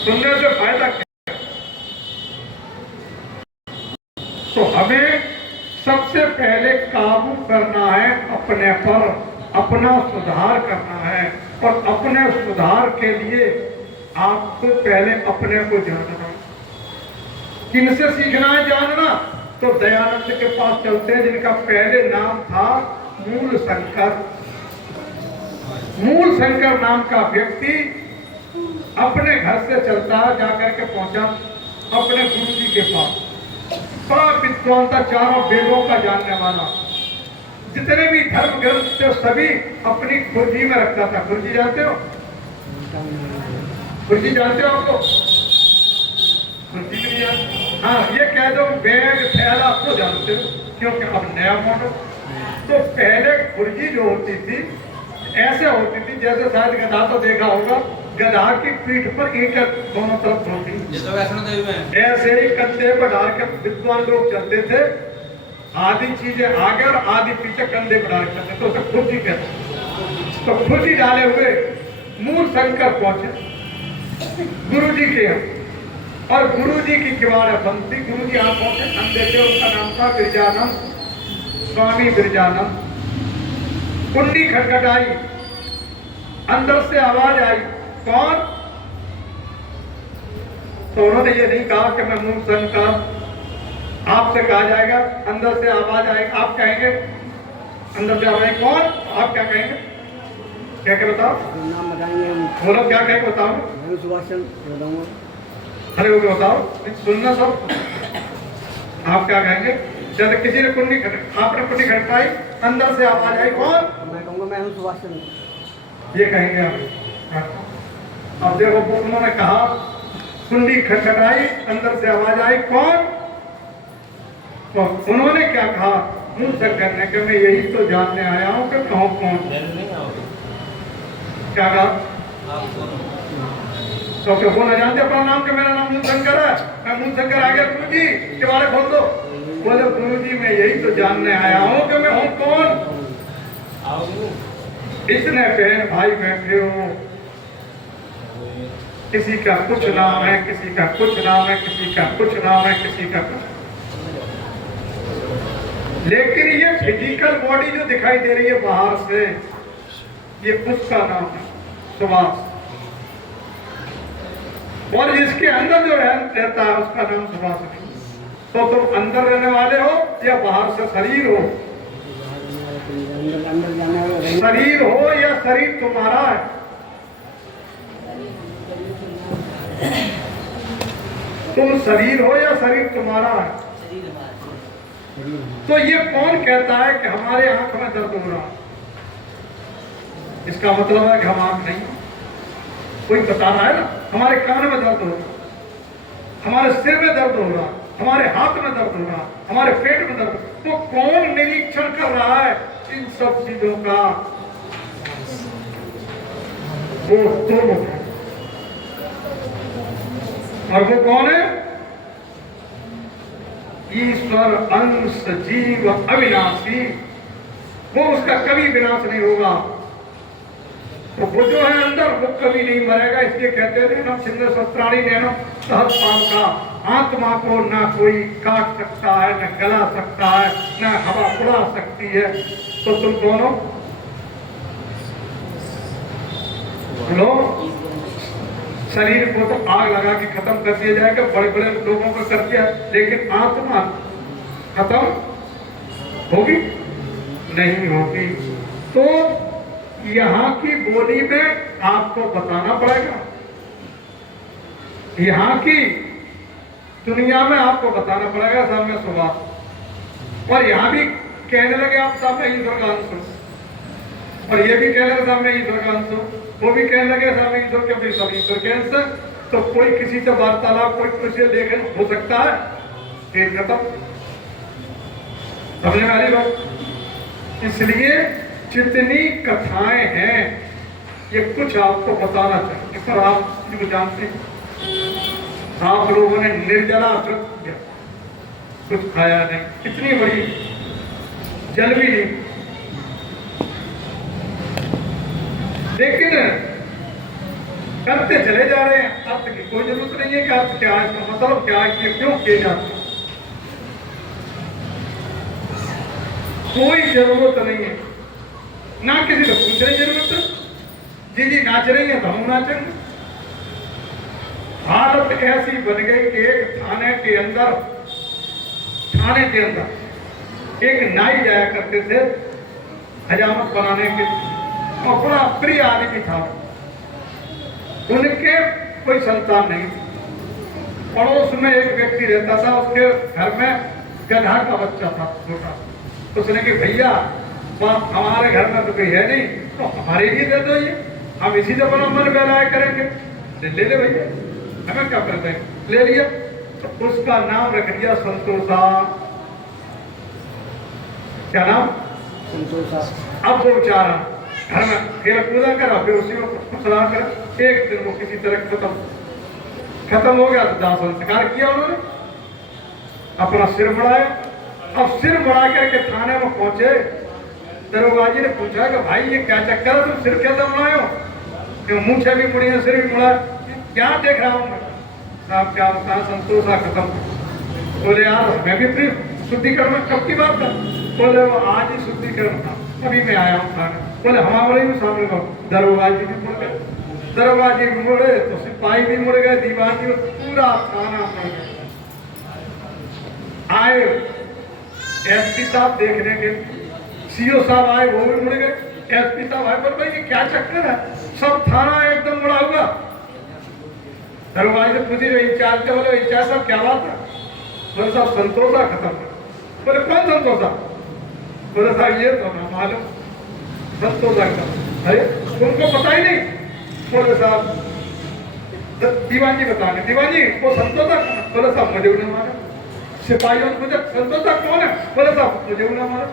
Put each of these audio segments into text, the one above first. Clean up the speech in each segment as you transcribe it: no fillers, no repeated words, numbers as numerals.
सुनने से फायदा क्या? तो हमें सबसे पहले काबू करना है अपने पर, अपना सुधार करना है। और अपने सुधार के लिए आपको पहले अपने को जानना। किनसे सीखना है जानना? तो दयानंद के पास चलते हैं, जिनका पहले नाम था मूल शंकर। मूल शंकर नाम का व्यक्ति अपने घर से चलता जाकर के पहुंचा अपने गुरु जी के पास। बड़ा विद्वान था, चारों वेदों का जानने वाला। जितने भी धर्म ग्रंथ थे सभी अपनी खुर्जी में रखता था। खुर्जी जानते हो? खुर्जी जानते हो आपको? खुर्जी भी नहीं जानते? हाँ, ये कह दो बैग थैला आपको जानते हो, क्योंकि अब नया मॉडल। तो पहले खुर्जी जो होती थी ऐसे होती थी, जैसे शायद गधा तो देखा होगा, गधा की पीठ पर ईंट दोनों तरफ होती, ऐसे ही कंधे पर डाल के विद्वान लोग चलते थे। आधी चीजें आगे और आधी पीछे कंधे पर डाल करते, तो उसे खुर्जी कहते। तो खुर्जी डाले हुए मूल शंकर पहुंचे गुरु जी के यहाँ, और गुरु जी की किवाड़ बंद थी। गुरु जी यहाँ पहुंचे, अंधे थे, उनका नाम था बिरजानंद, स्वामी बिरजानंद। कुंडी खटखटाई, अंदर से आवाज आई, कौन? तो उन्होंने ये नहीं कहा कि मैं मूल शंकर, आपसे कहा जाएगा, अंदर से आवाज आएगी, आप कहेंगे, अंदर से आवाज, कौन? आप क्या कहेंगे? क्या क्या बताओ? नाम बताएंगे हम। बोलो, क्या कहेंगे बताओ? मैं सुभाषचंद बताऊंगा। खड़े होकर बताओ, सुनना सब। आप क्या कहेंगे? जब किसी ने कुंडी आपने कुंडी खटखटाई, अंदर से आवाज आई, कौन? मैं कहूँगा मैं हूँ सुभाषचंद। ये कहेंगे आप। अब देखो, उन्होंने कहा कुंडी खटखटाई, अंदर से आवाज आई, कौन? तो उन्होंने क्या कहा मूल शंकर ने कि मैं यही तो जानने आया हूं कि कहूं कौन। क्या कहा? तो क्या वो न जानते अपना नाम कि मेरा नाम मूल शंकर है? मैं मूल शंकर आ गया गुरु जी के बारे खोल दो। बोले गुरु जी मैं यही तो जानने आया हूं कि मैं हूं कौन। इतने बहन भाई बैठे हो, किसी का कुछ नाम है, किसी का कुछ नाम है, किसी का कुछ नाम है, किसी का कुछ। लेकिन ये फिजिकल बॉडी जो दिखाई दे रही है बाहर से, ये उसका नाम है सुभाष। और जिसके अंदर जो रहता है उसका नाम सुभाष है। तो तुम अंदर रहने वाले हो या बाहर से शरीर हो? शरीर हो या शरीर तुम्हारा है? तुम शरीर हो या शरीर तुम्हारा है? तो ये कौन कहता है कि हमारे आंख में दर्द हो रहा है? इसका मतलब है कि हम आंख नहीं। कोई बता रहा है ना, हमारे कान में दर्द हो रहा, हमारे सिर में दर्द हो रहा, हमारे हाथ में दर्द हो रहा, हमारे पेट में दर्द। तो कौन निरीक्षण कर रहा है इन सब चीजों का? वो तुम हो। और वो कौन है? ईश्वर अंश जीव अविनाशी, वो उसका कभी विनाश नहीं होगा। तो वो जो है अंदर वो कभी नहीं मरेगा। इसलिए कहते थे ना, छिन्न शस्त्राणी नैनो सहज पाल का, आत्मा को ना कोई काट सकता है, न गला सकता है, न हवा उड़ा सकती है। तो तुम दोनों लोग शरीर को तो आग लगा के खत्म कर दिया जाएगा, बड़े बड़े लोगों को कर दिया, लेकिन आत्मा खत्म होगी नहीं होगी। तो यहाँ की बोली में आपको बताना पड़ेगा, यहाँ की दुनिया में आपको बताना पड़ेगा सामने सुभाष। और यहाँ भी कहने लगे आप सामने ईश्वर का अंश, और ये भी कहने लगे सामने ईश्वर का अंश, वो भी कहने लगे सामने ईश्वर के भी सब ईश्वर के अंश। तो कोई किसी से वार्तालाप, कोई किसी लेखन हो सकता है? एक खत्म, समझने वाली बात। इसलिए जितनी कथाएं हैं ये कुछ आपको बताना चाहिए। पर आप जो जानते हैं, आप लोगों ने निर्जला व्रत किया, कुछ खाया नहीं, इतनी बड़ी जल भी नहीं। लेकिन करते चले जा रहे हैं, अर्थ की कोई जरूरत नहीं है कि अर्थ क्या है, इसका मतलब क्या है, कि क्यों किए जाते हैं, कोई जरूरत नहीं है, ना किसी को पूछने की जरूरत है। जी नाच रही है तो हम नाचेंगे। हालत ऐसी बन गई कि एक थाने के अंदर एक नाई जाया करते थे हजामत बनाने के, अपना प्रिय आदमी था, उनके कोई संतान नहीं थी। पड़ोस में एक व्यक्ति रहता था, उसके घर में गधा का बच्चा था छोटा। उसने कि भैया हमारे घर में तो कोई है नहीं, तो हमारे ही दे दो, ये हम इसी से अपना मन बहलाया करेंगे। ले ले भैया, हमें क्या करते हैं, ले लिया। तो उसका नाम रख दिया संतोषा। क्या नाम? संतोषा। अब वो बेचारा घर में खेल कूदा करा, फिर उसी में कुछ सलाह कर, एक दिन वो किसी तरह खत्म हो गया। तो दाह संस्कार किया उन्होंने, अपना सिर बढ़ाया। अब सिर बढ़ा करके थाने में पहुंचे, दरोगाजी ने पूछा कि भाई ये क्या चक्कर है, तुम सिर कैसे बढ़ाए हो? क्यों मुँह भी मुड़ी है, सिर भी मुड़ा, क्या देख रहा हूँ मैं? साहब क्या होता है, संतोषा खत्म। बोले यार मैं भी फिर शुद्धिकरण में कब की बात कर? बोले वो आज ही शुद्धिकरण था, अभी मैं आया हूँ थाने। बोले हमारे भी सामने को दरोगाजी भी मुड़ गए, दरोगाजी भी मुड़े तो सिपाही भी मुड़ गए, दीवान भी, पूरा थाना मुड़ गया। आए एसपी साहब देखने के, सीओ साहब आए, वो भी मुड़ गए। एसपी साहब आए, बोले भाई ये क्या चक्कर है, सब थाना एकदम मुड़ा हुआ। दरोगाजी से पूछी रहे इंचार्ज से, बोले इंचार्ज साहब क्या बात है? बोले साहब संतोषा खत्म। बोले कौन संतोषा? बोले साहब ये तो ना मालूम, संतोषा खत्म। अरे उनको पता ही नहीं। बोले साहब दीवान जी बताने, दीवान जी वो संतोषा। बोले साहब मुझे भी नहीं मालूम। सिपाहियों ने पूछा संतोषा कौन है? बोले साहब मुझे भी नहीं मालूम।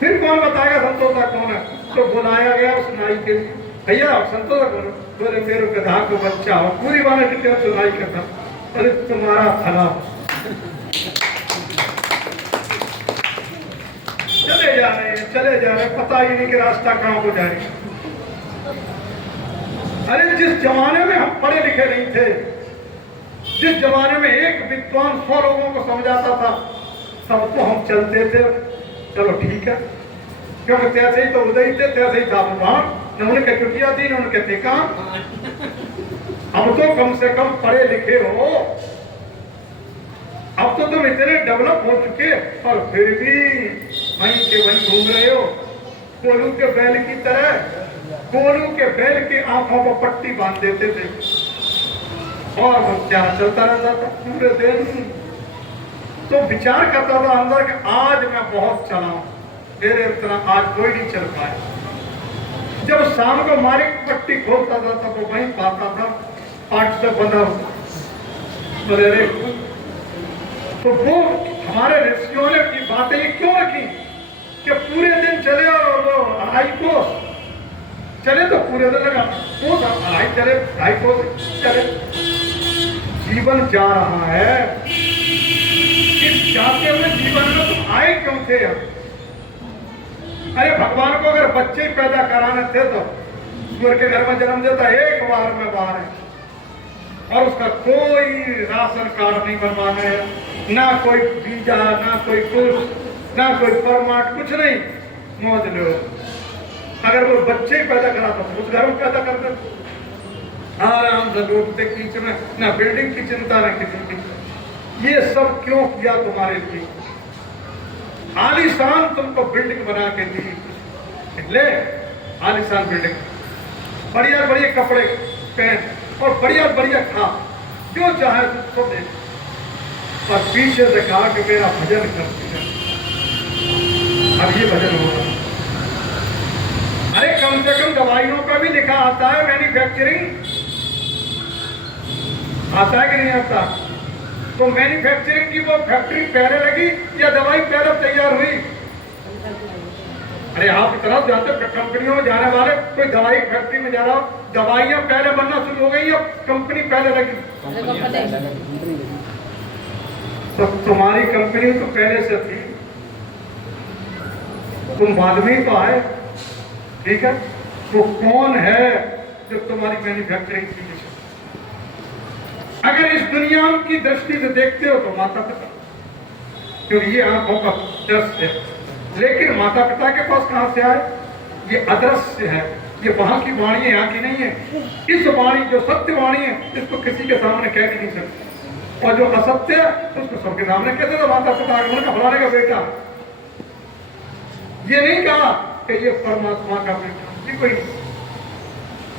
फिर कौन बताएगा संतोषा कौन है? तो बुलाया गया उस नाई के लिए, भैया संतोषा कौन है? बोले मेरे गधा को बच्चा हो, पूरी बात डिटेल सुनाई करता। अरे तुम्हारा भला, चले जा रहे, पता ही नहीं कि रास्ता कहां को जाए। अरे जिस जमाने में हम पढ़े लिखे नहीं थे, जिस जमाने में एक विद्वान 100 लोगों को समझाता था, तब तो हम चलते थे, चलो ठीक है, क्योंकि तैसे ही तो उदय थे, तैसे ही था भगवान, न उनके चुटिया थी न उनके थे काम। अब तो कम से कम पढ़े लिखे हो, अब तो तुम इतने डेवलप हो चुके, और फिर भी वहीं के वहीं घूम रहे हो, कोलू के बैल की तरह। कोलू के बैल की आंखों को पट्टी बांध देते थे और वो क्या चलता रहता था पूरे दिन। तो विचार करता था अंदर कि आज मैं बहुत चला हूं, मेरे इतना आज कोई नहीं चल पाए। जब शाम को मालिक पट्टी खोलता था तब वो वहीं पाता था 8 से 15। बोले रे, तो वो हमारे ऋषियों ने की बातें ये क्यों रखी कि पूरे दिन चले और वो 2.5 कोस चले, तो पूरे दिन लगा कोस 2.5 चले, 2.5 कोस चले। जीवन जा रहा है, इस जाते हुए जीवन में तुम आए क्यों थे? अरे भगवान को अगर बच्चे ही पैदा कराने थे तो सूअर के घर में जन्म देता, एक बार में बाहर है, और उसका कोई राशन कार्ड नहीं बनवाना है, ना कोई वीजा, ना कोई कुछ, ना कोई परमाट, कुछ नहीं, मौज लो। अगर वो बच्चे ही पैदा करा तो उस घर में पैदा कर दे, आराम से डूबते कीचड़ में, ना बिल्डिंग की चिंता ना किसी की। ये सब क्यों किया तुम्हारे लिए? आलीशान तुमको बिल्डिंग बना के दी, ले आलीशान बिल्डिंग, बढ़िया बढ़िया कपड़े पहन और बढ़िया बढ़िया खा, जो चाहे तुमको दे, और पीछे से कहा कि मेरा भजन करती है। अब ये भजन होगा। अरे कम से कम दवाइयों का भी लिखा आता है मैन्युफैक्चरिंग, आता है कि नहीं आता? तो मैन्युफैक्चरिंग की वो फैक्ट्री पहले लगी या दवाई पहले तैयार हुई? अरे आप इतना जानते हो, कंपनियों में जाने वाले, कोई दवाई फैक्ट्री में जा रहा हो, दवाइयां पहले बनना शुरू हो गई या कंपनी पहले लगी? तो तुम्हारी कंपनी तो पहले से थी, तुम बाद में ही तो आए, ठीक है? वो कौन है सिर्फ तुम्हारी मैन्युफैक्चरिंग चीजें। अगर इस दुनिया की दृष्टि से देखते हो तो माता पिता, क्योंकि ये आंखों का दृश्य है, लेकिन माता पिता के पास कहां से आए? ये अदृश्य है, ये वहां की वाणी है, यहाँ की नहीं है। इस वाणी जो सत्य वाणी है इसको किसी के सामने कह भी नहीं सकते, और जो असत्य है उसको सबके सामने कहते थे माता पिता उनका फलाने का बेटा। ये नहीं कहा कि ये परमात्मा का बेटा, ये कोई,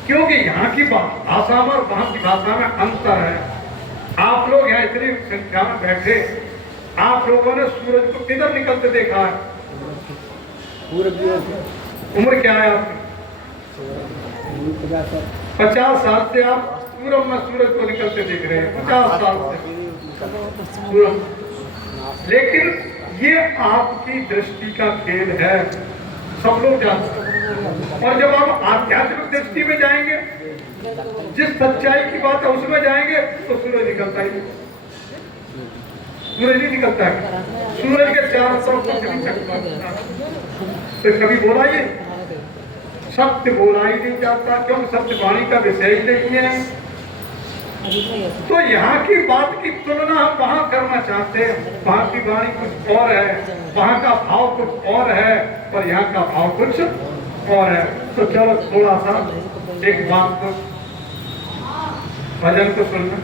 क्योंकि यहाँ की भाषा में और वहां की भाषा में अंतर है। आप लोग यहाँ इतनी संख्या में बैठे, आप लोगों ने सूरज को किधर निकलते देखा है? पूरब की ओर से। उम्र क्या है आपकी? 50 साल से आप पूरब में सूरज को निकलते देख रहे हैं, 50 साल से पूरब। लेकिन ये आपकी दृष्टि का खेल है, सब लोग जानते हैं। और जब आप आध्यात्मिक दृष्टि में जाएंगे, जिस सच्चाई की बात है उसमें जाएंगे, तो सूरज निकलता ही नहीं। सूरज नहीं निकलता है, सूरज के चारों तरफ कुछ नहीं सकता। तो कभी बोला ये सत्य बोला ही नहीं जाता, क्योंकि सत्य वाणी का विषय ही नहीं है। तो यहाँ की बात की तुलना हम वहां करना चाहते हैं, वहां की वाणी कुछ और है, वहां का भाव कुछ और है, और यहाँ का भाव कुछ और है। तो चलो थोड़ा सा एक बात को, भजन को सुनना।